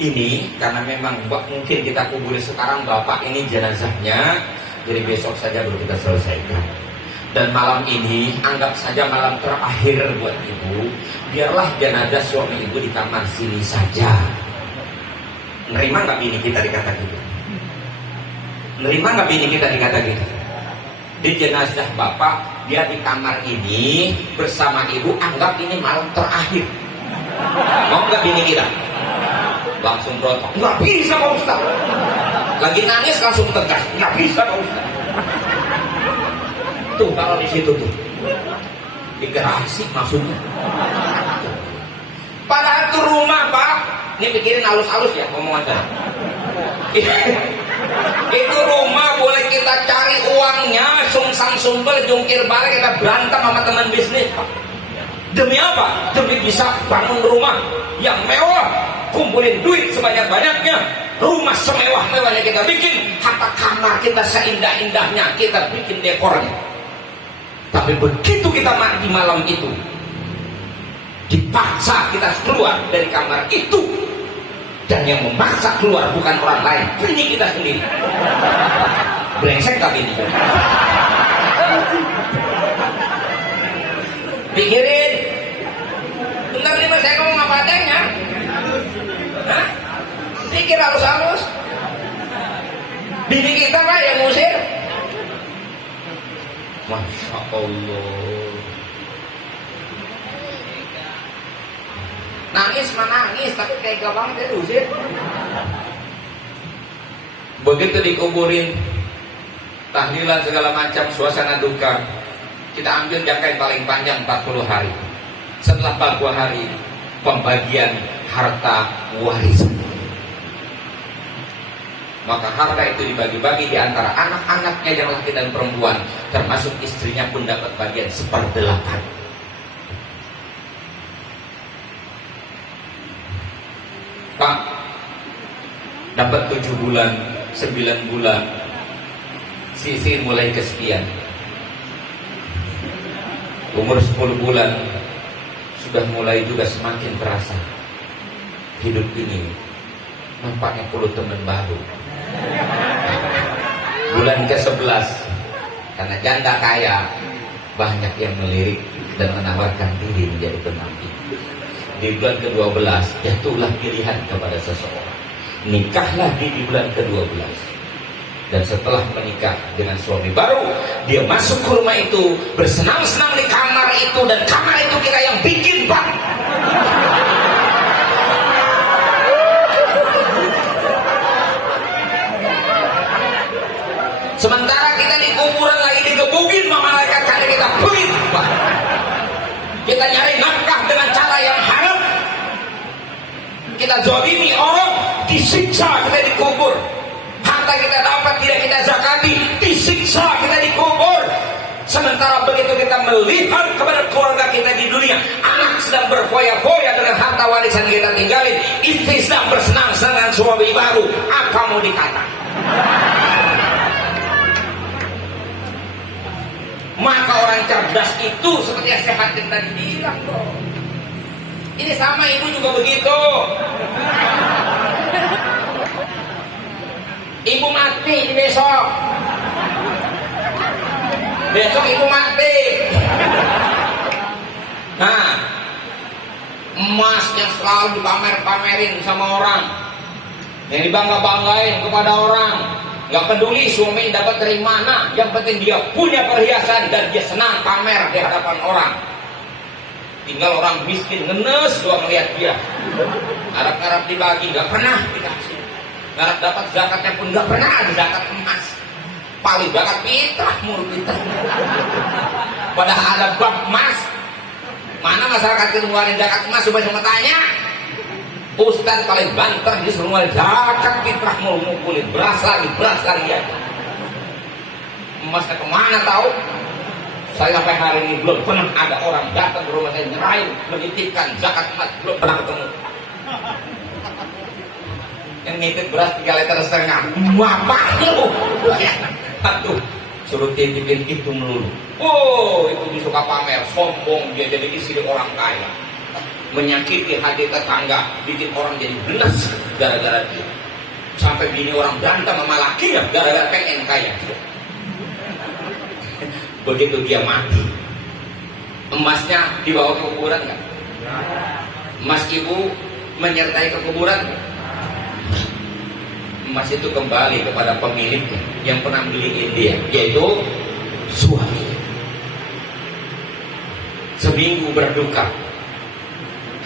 Ini karena memang mungkin kita kuburin sekarang bapak ini jenazahnya, jadi besok saja baru kita selesaikan. Dan malam ini anggap saja malam terakhir buat ibu. Biarlah jenazah suami ibu di kamar sini saja. Nerima nggak bini kita dikata gitu? Nerima nggak bini kita dikata gitu? Di jenazah bapak dia di kamar ini bersama ibu, anggap ini malam terakhir. Mau nggak bini kita? Langsung berontak, nggak bisa Pak Ustaz. Lagi nangis langsung tegas, nggak bisa Pak Ustaz. Tuh kalau di situ tuh digerasi maksudnya. Padahal tuh rumah Pak, ini pikirin halus-halus ya omongan. Itu rumah boleh kita cari uangnya, sungsang sumpel, jungkir balik, kita berantem sama teman bisnis Pak. Demi apa? Demi bisa bangun rumah yang mewah, kumpulin duit sebanyak-banyaknya, rumah semewah-mewahnya kita bikin, harta kamar kita seindah-indahnya kita bikin dekornya. Tapi begitu kita mati malam itu, dipaksa kita keluar dari kamar itu, dan yang memaksa keluar bukan orang lain, ini kita sendiri. Brengsek tapi ini. Pikirin, bentar nih mas, saya ngomong apa adanya. Hah? Pikir halus-halus. Bini kita lah yang ngusir. Masya Allah. Nangis mah nangis, tapi tega banget diusir. Begitu dikuburin, tahlilan segala macam, suasana duka. Kita ambil jangka yang paling panjang 40 hari. Setelah 40 hari, pembagian harta waris. Maka harta itu dibagi-bagi di antara anak-anaknya yang laki dan perempuan, termasuk istrinya pun dapat bagian 1/8. dapat 7 bulan, 9 bulan, si istri mulai kesepian. Umur 10 bulan sudah mulai juga semakin terasa hidup ini nampaknya perlu teman baru. Bulan ke-11 karena janda kaya banyak yang melirik dan menawarkan diri menjadi pendamping. Di bulan ke-12 jatuhlah pilihan kepada seseorang, nikahlah di bulan ke-12. Dan setelah menikah dengan suami baru, dia masuk ke rumah itu, bersenang-senang di kamar itu, dan kamar itu kita yang bikin, Pak. Sementara kita di kuburan lagi digebukin sama malaikat karena kita pelit, Pak. Kita nyari nafkah dengan cara yang haram. Kita zalimi orang, disiksa kita dikubur. Harta kita dapat tidak kita zakati, disiksa kita dikubur. Sementara begitu kita melihat kepada keluarga kita di dunia, anak sedang berfoya-foya dengan harta warisan kita tinggalin, istri sedang bersenang-senang dengan suami baru, apa mau dikata? Maka orang cerdas itu seperti yang saya hatim tadi bilang, bro. Ini sama ibu juga begitu. Ibu mati di besok. Besok ibu mati. Nah, emas yang selalu dipamer-pamerin sama orang, yang dibangga-banggain kepada orang, nggak peduli suami dapat dari mana, yang penting dia punya perhiasan dan dia senang pamer di hadapan orang. Tinggal orang miskin ngenes doang ngeliat dia, harap-harap dibagi, nggak pernah dikasih. Ngarap dapat zakatnya pun nggak pernah ada zakat emas, paling zakat fitrah mulu kita. Padahal ada bab emas. Mana masyarakat ngeluarin zakat emas? Coba tanya. Ustaz paling banter disuruh ngeluarin zakat fitrah mulu, ngumpulin beras lagi ya. Emasnya kemana tahu? Saya sampai hari ini belum pernah ada orang datang ke rumah saya nyerahin menitipkan zakat emas, belum pernah ketemu. Yang nitip beras 3,5 liter, apa lu? Aduh, suruh titipin itu melulu. Oh, itu disuka pamer, sombong, dia jadi istri orang kaya, menyakiti hati tetangga, bikin orang jadi belas gara-gara dia. Sampai bini orang berantem sama lakinya gara-gara pengen kaya. Begitu dia mati, emasnya dibawa ke kuburan nggak? Emas ibu menyertai ke kuburan. Emas itu kembali kepada pemiliknya yang pernah beliin dia, yaitu suami. Seminggu berduka,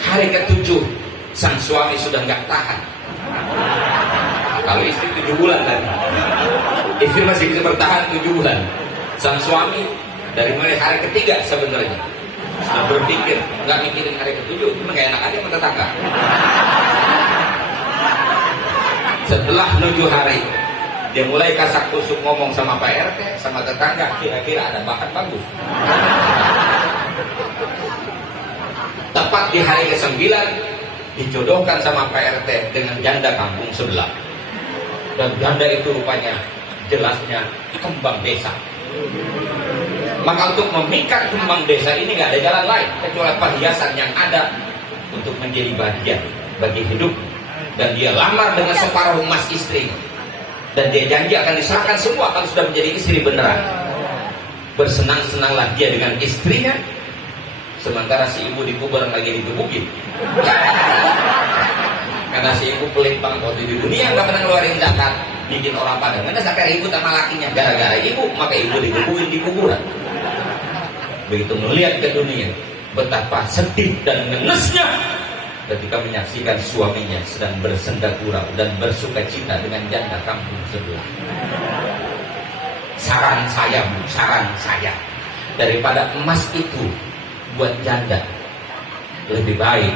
hari ke-7 sang suami sudah nggak tahan. Kalau istri 7 bulan tadi, istri masih bisa bertahan 7 bulan. Sang suami dari mulai hari ke-3 sebenarnya sudah berpikir, nggak mikirin hari ke-7, cuma nggak enak aja sama tetangga. Setelah 7 hari, dia mulai kasak kusuk ngomong sama Pak RT, sama tetangga, kira-kira ada bakat bagus. Tepat di hari ke-9, dijodohkan sama Pak RT dengan janda kampung sebelah. Dan janda itu rupanya, jelasnya kembang desa. Maka untuk memikat kembang desa ini nggak ada jalan lain kecuali perhiasan yang ada untuk menjadi bagian bagi hidup. Dan dia lamar dengan separuh emas istri, dan dia janji akan diserahkan semua kalau sudah menjadi istri beneran. Bersenang-senanglah dia dengan istrinya, sementara si ibu dikubur lagi digebukin. Karena si ibu pelit banget waktu di dunia, nggak pernah ngeluarin zakat, bikin orang pada ngenes sampai ribut sama lakinya gara-gara ibu, maka ibu digebukin di kuburan. Begitu melihat ke dunia, betapa sedih dan ngenesnya ketika menyaksikan suaminya sedang bersenda gurau dan bersuka cita dengan janda kampung sebelah. Saran saya, daripada emas itu buat janda, lebih baik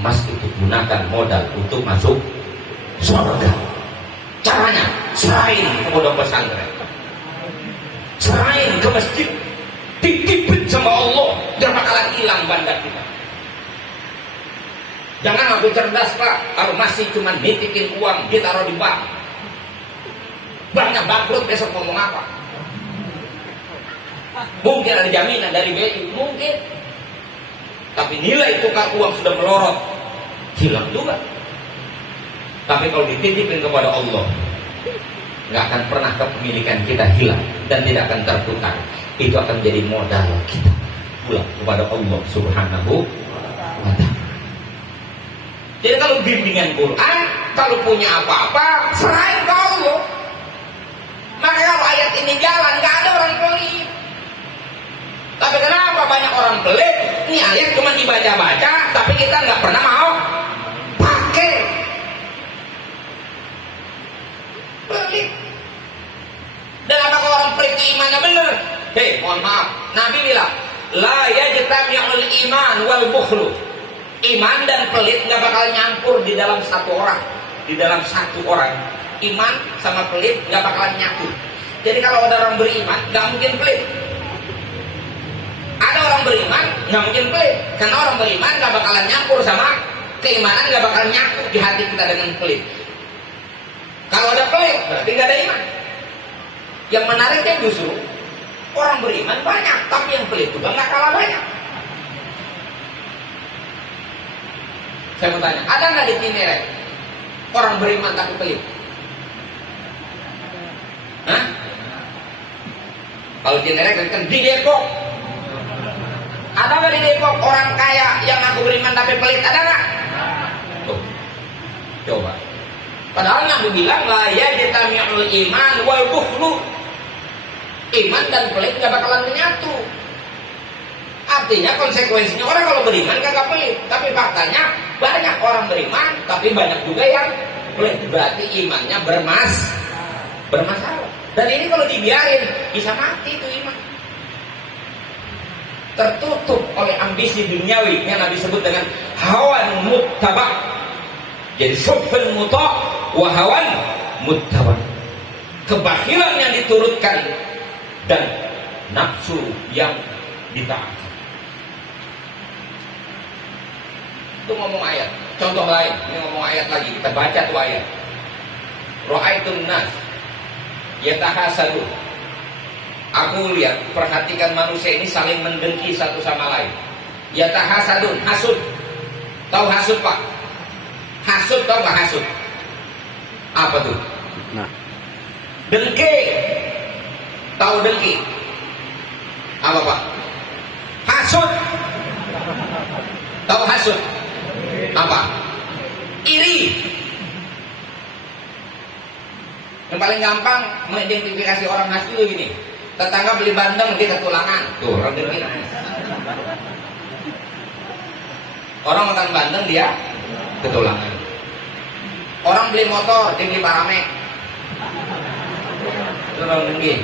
emas itu gunakan modal untuk masuk surga. Caranya, serahin ke pondok pesantren, serahin ke masjid, titipin sama Allah, jangan bakalan hilang bandar kita. Jangan aku cerdas Pak, kalau masih cuma nitipin uang ditaruh di bank. Banknya bangkrut, besok ngomong apa? Mungkin ada jaminan dari BI, mungkin. Tapi nilai tukar uang sudah melorot, hilang juga. Tapi kalau dititipin kepada Allah, nggak akan pernah kepemilikan kita hilang dan tidak akan tertukar. Itu akan jadi modal kita pulang kepada Allah Subhanahu wa ta'ala. Jadi kalau bimbingan Quran, kalau punya apa-apa, serahin ke Allah. Maka kalau ayat ini jalan, nggak ada orang pelit. Tapi kenapa banyak orang pelit? Ini ayat cuma dibaca-baca, tapi kita nggak pernah mau pakai. Pelit. Dan apakah orang pelit imannya benar? Hei, mohon maaf, Nabi bilang, la yajtami'ul iman wal bukhlu. Iman dan pelit nggak bakal nyampur di dalam satu orang. Di dalam satu orang, iman sama pelit nggak bakalan nyatu. Jadi kalau ada orang beriman, nggak mungkin pelit. Ada orang beriman, nggak mungkin pelit. Karena orang beriman nggak bakalan nyampur sama keimanan, nggak bakalan nyatu di hati kita dengan pelit. Kalau ada pelit, berarti nggak ada iman. Yang menariknya justru orang beriman banyak, tapi yang pelit juga nggak kalah banyak. Saya mau tanya, ada nggak di Cinere orang beriman tapi pelit? Hah? Kalau Cinere kan di Depok. Ada nggak di Depok orang kaya yang aku beriman tapi pelit? Ada nggak? Tuh, coba. Padahal Nabi bilang la yajtami'ul iman wal bukhlu. Iman dan pelit nggak bakalan menyatu. Artinya konsekuensinya orang kalau beriman kagak pelit. Tapi faktanya banyak orang beriman tapi banyak juga yang pelit. Berarti imannya bermasalah. Dan ini kalau dibiarin bisa mati itu iman. Tertutup oleh ambisi duniawi yang Nabi sebut dengan hawan muttaba. Jadi syuhul muta' wa hawan muttaba. Kebahilan yang diturutkan dan nafsu yang ditaati. Itu ngomong ayat. Contoh lain, ini ngomong ayat lagi. Kita baca tuh ayat. Ra'aitun nas yatahasadu. Aku lihat, perhatikan manusia ini saling mendengki satu sama lain. Yatahasadun, hasud. Tahu hasud Pak? Hasud tahu nggak hasud? Apa tuh? Nah. Dengki. Tahu dengki? Apa Pak? Hasud. Tahu hasud? Apa? Iri. Yang paling gampang mengidentifikasi orang hasud itu gini. Tetangga beli bandeng dia ketulangan. Tuh, orang dengki. Orang makan bandeng dia ketulangan. Orang beli motor dia beli Paramek. Itu orang dengki.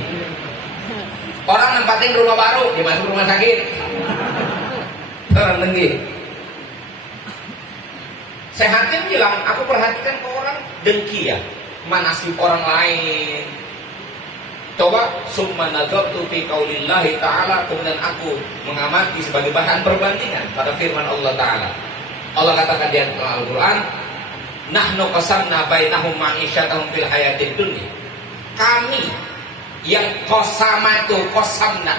Orang nempatin rumah baru dia masuk rumah sakit. Itu orang dengki. Sehatin bilang, aku perhatikan ke orang dengki ya, nasib orang lain. Coba summa nazartu fi qaulillahi ta'ala, kemudian aku mengamati sebagai bahan perbandingan pada firman Allah Ta'ala. Allah katakan di Al-Quran, nahnu qasamna bainahum ma'isyatahum fil hayatid dunya. Kami yang qasamna,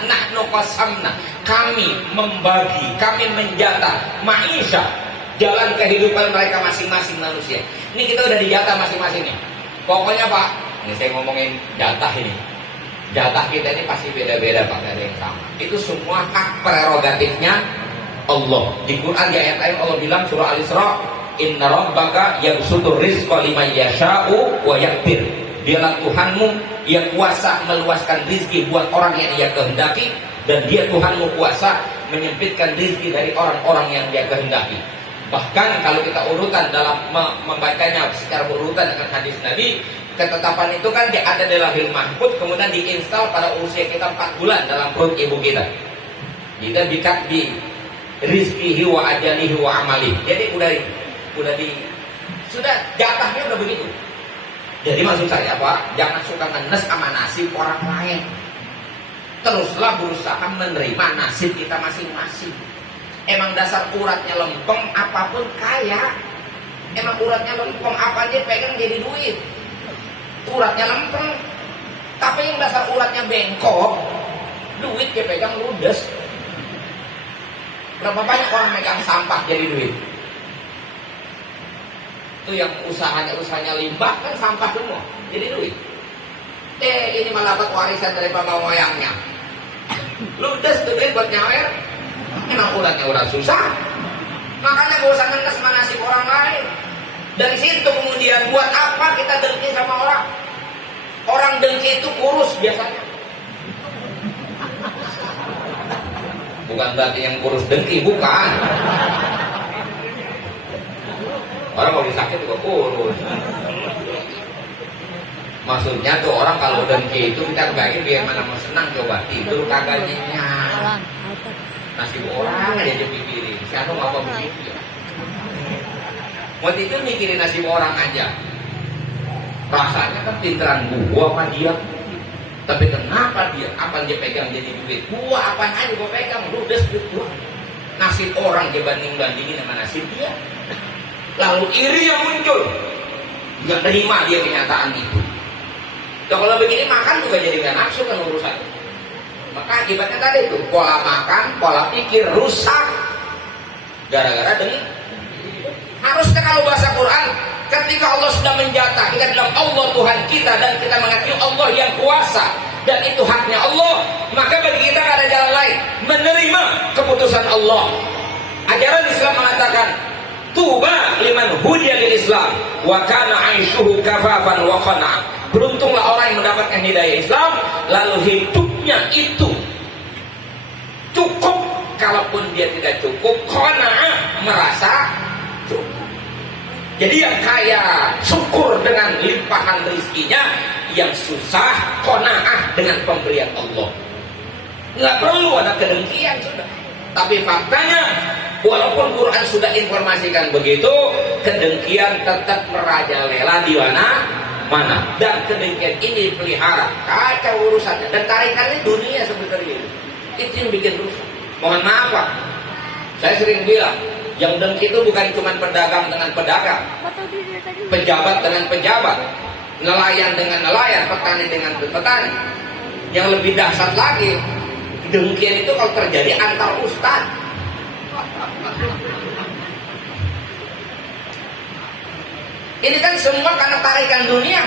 nahnu qasamna, kami membagi, kami menjatah ma'isyah, jalan kehidupan mereka masing-masing manusia. Ini kita udah dijatah masing-masingnya. Pokoknya Pak, ini saya ngomongin jatah ini. Jatah kita ini pasti beda-beda Pak, gak ada yang sama. Itu semua hak prerogatifnya Allah. Di Quran di ayat lain Allah bilang surah Al-Isra, inna rabbaka yabsutur rizqa liman yasha'u wa yaqdir. Dialah Tuhanmu yang kuasa meluaskan rizki buat orang yang Ia kehendaki, dan Dia Tuhanmu kuasa menyempitkan rizki dari orang-orang yang Dia kehendaki. Bahkan kalau kita urutan dalam membacanya secara berurutan dengan hadis Nabi, ketetapan itu kan ada di Lauhul Mahfuz, kemudian diinstal pada usia kita 4 bulan dalam perut ibu kita. Kita dikat di rizkihi wa ajalihi wa amali. Jadi sudah jatahnya udah begitu. Jadi maksud saya Pak, jangan suka ngenes sama nasib orang lain. Teruslah berusaha menerima nasib kita masing-masing. Emang dasar uratnya lempeng, apapun kaya. Emang uratnya lempeng, apa aja pegang jadi duit. Uratnya lempeng. Tapi yang dasar uratnya bengkok, duit dia pegang ludes. Berapa banyak orang megang sampah jadi duit? Itu yang usahanya limbah kan sampah semua jadi duit. Ini malah dapat warisan dari bapak moyangnya. Ludes tuh duit buat nyawer. Emang uratnya urat susah. Makanya gak usah ngenes sama nasib orang lain. Dari situ kemudian buat apa kita dengki sama orang? Orang dengki itu kurus biasanya. Bukan berarti yang kurus dengki, bukan. Orang kalau disakit juga kurus. Maksudnya tuh orang kalau dengki itu kita kebayangin biar mana mau senang coba tidur kagak nyenyak. Nasib orang aja dipikirin. Siapa apa begitu? Mau tidur mikirin nasib orang aja. Rasanya kan pinteran gua sama dia. Tapi kenapa dia? Apa dia pegang jadi duit? Gua apa aja gua pegang, ludes gitu. Nasib orang dia bandingin sama nasib dia. Lalu iri yang muncul. Nggak terima dia kenyataan itu. Kalau begini makan juga jadi nggak nafsu kan urusan. Maka akibatnya tadi itu pola makan, pola pikir rusak. Gara-gara dengki. Harusnya kalau bahasa Quran, ketika Allah sudah menjatah, kita bilang Allah Tuhan kita dan kita mengakui Allah yang kuasa dan itu haknya Allah, maka bagi kita tidak ada jalan lain menerima keputusan Allah. Ajaran Islam mengatakan tuba liman hudiya lil Islam wa kana aishuhu kafafan wa qana. Beruntunglah orang yang mendapatkan hidayah Islam lalu hidupnya itu cukup, kalaupun dia tidak cukup qanaah, merasa cukup. Jadi yang kaya syukur dengan limpahan rezekinya, yang susah qanaah dengan pemberian Allah. Nggak perlu ada kedengkian sudah. Tapi faktanya walaupun Quran sudah informasikan begitu, kedengkian tetap merajalela di mana. Dan kedengkian ini pelihara kacau urusannya dan tarikannya dunia sebenarnya. Itu yang bikin rusak. Mohon maaf Pak, saya sering bilang yang dengki itu bukan cuma pedagang dengan pedagang, pejabat dengan pejabat, nelayan dengan nelayan, petani dengan petani. Yang lebih dahsyat lagi, dengkian itu kalau terjadi antar ustaz. Ini kan semua karena tarikan dunia.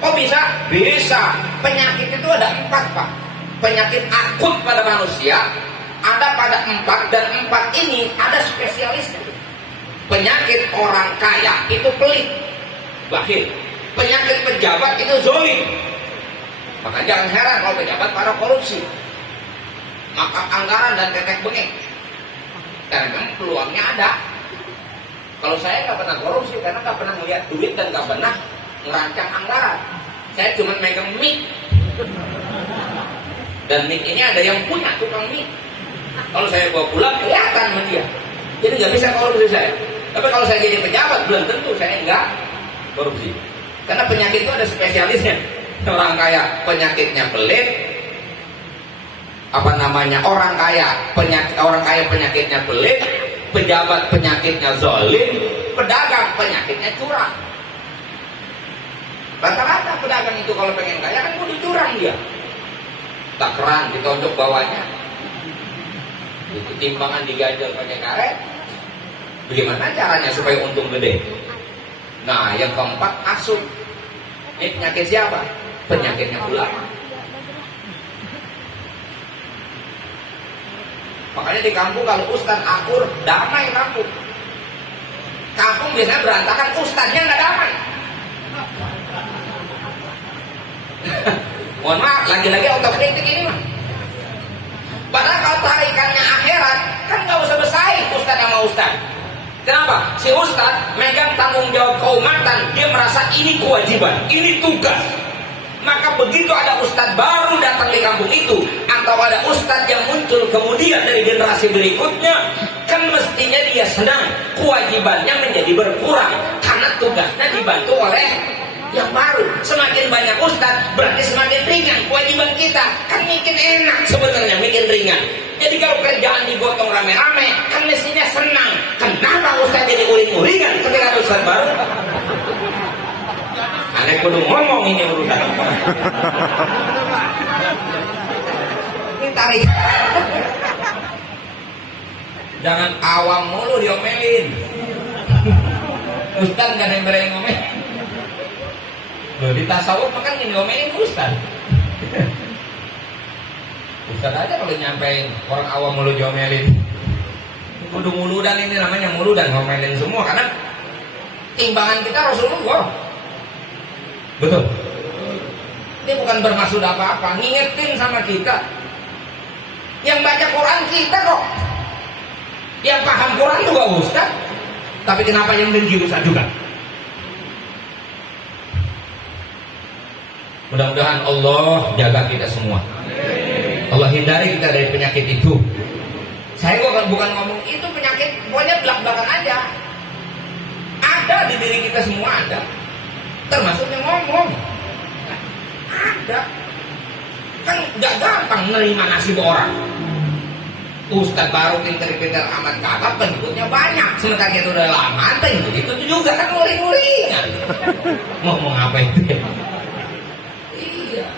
Kok bisa? Bisa. Penyakit itu ada 4 Pak. Penyakit akut pada manusia ada pada 4, dan 4 ini ada spesialisnya. Penyakit orang kaya itu pelit, bakhil. Penyakit pejabat itu zolim. Maka jangan heran kalau pejabat pada korupsi, makan anggaran dan tetek bengek. Karena memang peluangnya ada. Kalau saya nggak pernah korupsi karena nggak pernah melihat duit dan nggak pernah ngerancang anggaran. Saya cuma megang mic. Dan mic ini ada yang punya tukang mic. Kalau saya bawa pulang kelihatan sama dia. Jadi nggak bisa korupsi saya. Tapi kalau saya jadi pejabat belum tentu saya nggak korupsi. Karena penyakit itu ada spesialisnya. Orang kaya penyakitnya pelit. Orang kaya penyakitnya pelit. Pejabat penyakitnya zalim. Pedagang penyakitnya curang. Rata-rata pedagang itu kalau pengen kaya kan kudu curang dia. Takeran ditonjok bawahnya. Itu timbangan diganjel pakai karet. Bagaimana caranya supaya untung gede? Nah, yang keempat asup. Ini penyakit siapa? Penyakitnya ulama. Makanya di kampung kalau ustaz akur, damai kampung. Kampung biasanya berantakan, ustaznya nggak damai. Mohon maaf, lagi-lagi otokritik ini mah. Padahal kalau tarikannya akhirat, kan nggak usah bersaing ustaz sama ustaz. Kenapa? Si ustaz megang tanggung jawab keumatan, dia merasa ini kewajiban, ini tugas. Maka begitu ada ustaz baru datang di kampung itu, atau ada ustaz yang muncul kemudian dari generasi berikutnya, kan mestinya dia senang, kewajibannya menjadi berkurang karena tugasnya dibantu oleh yang baru. Semakin banyak ustadz berarti semakin ringan kewajiban kita. Kan bikin enak sebenarnya, bikin ringan. Jadi kalau kerjaan digotong rame-rame kan mestinya senang. Kenapa ustadz jadi uring-uringan ketika ada ustadz baru? Aneh kudu ngomong ini urusan. Ini tarik. Jangan awam mulu diomelin. Ustaz gak ada yang berani ngomel. Loh, di tasawuf makan yang diomelin Ustaz. Ustaz aja kalau nyampein orang awam mulu diomelin. Kudu muludan, ini namanya muludan, ngomelin semua. Karena timbangan kita Rasulullah. Betul. Ini bukan bermaksud apa-apa, ngingetin sama kita. Yang baca Quran kita kok. Yang paham Quran juga Ustaz. Tapi kenapa yang dengki Ustaz juga? Mudah-mudahan Allah jaga kita semua. Allah hindari kita dari penyakit itu. Saya bukan ngomong itu penyakit, pokoknya belak-belakan aja. Ada di diri kita semua, ada. Termasuk yang ngomong. Ada. Kan gak gampang nerima nasib orang. Ustaz baru pinter-pinter amat kakak, pengikutnya banyak. Sementara kita udah lama, pengikut itu juga kan uring-uringan. Ngomong apa itu? Iya.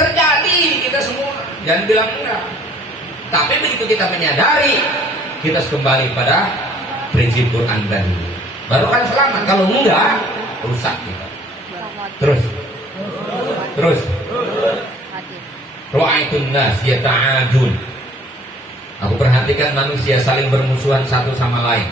Terjadi kita semua. Jangan bilang enggak. Tapi begitu kita menyadari, kita harus kembali pada prinsip Quran tadi. Baru kan selamat. Kalau enggak, rusak kita. Terus. Ra'aitun nas yata'adun. Aku perhatikan manusia saling bermusuhan satu sama lain.